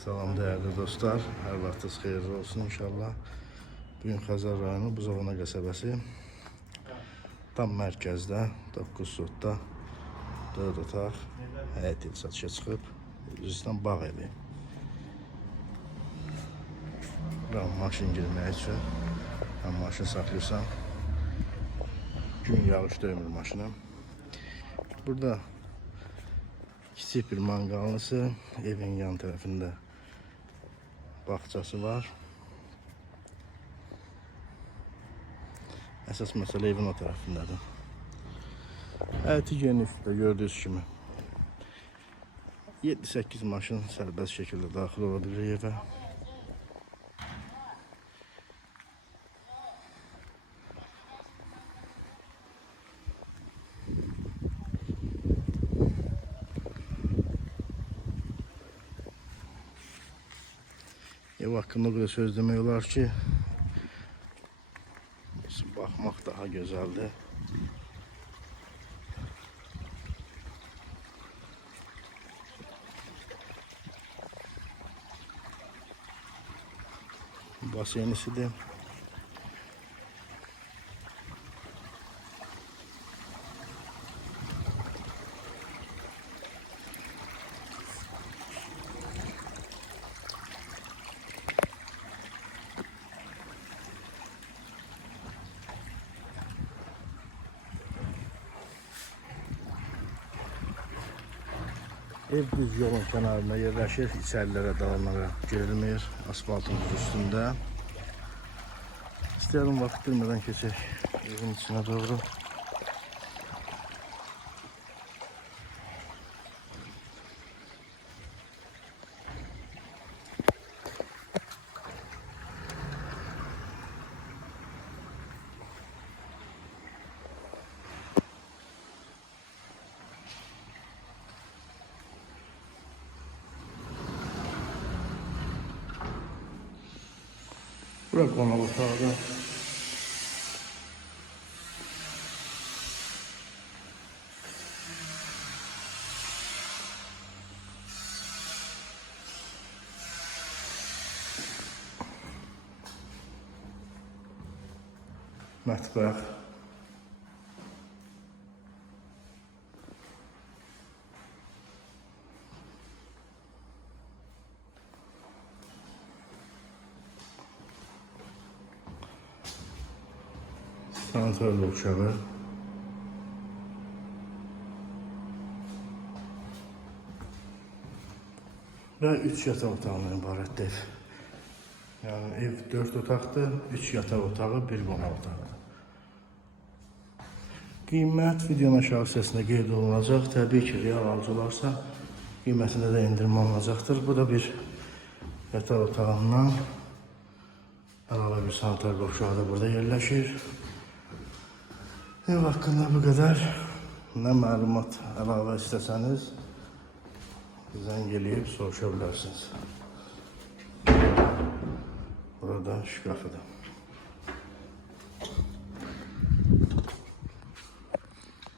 Salam değerli dostlar. Hər vaxtınız xeyirli olsun inşallah. Bugün Xəzər rayonu Buzovna qəsəbəsi tam mərkəzdə 9 sotda 4 otaq həyət evi satışa çıxıb. Üzüstən bağ evi. Bura maşın girmək üçün. Həm maşın saxlayırsan. Gün yağış döymür maşına. Burada Kiçik bir mangallısı, evin yan tarafında bahçesi var. Əsas məsələ evin o tarafındadır. Əyəti genişlikdə gördüyünüz kimi 7-8 maşın sərbəst şəkildə daxil ola bilir evə. Ev hakkında kadar söz demiyorlar ki bakmak daha güzeldi. Basenisi de Ev düz yolun kenarında yerleşir. İçerilere dağılmalara girilmir. Asfaltın düz üstünde. İsteyelim vakit durmadan geçecek evin içine doğru. Bırak ona otağı. Mətbəx. Sanitar uşağı. Və 3 yataq otağından ibarətdir ev. Yəni ev 4 otaqdır, 3 yataq otağı, 1 qonaq otağı. Qiymət videonun aşağı hissəsində qeyd olunacaq. Təbii ki, real alıcılarsa qiymətində də endirim olunacaqdır. Bu da bir yataq otağından əlavə bir sanitar qovşağı da burada yerləşir. Ev hakkında bu kadar. Ne malumat əlavə istəsəniz zəng eləyib soruşa bilərsiniz. Burada şkafıdır.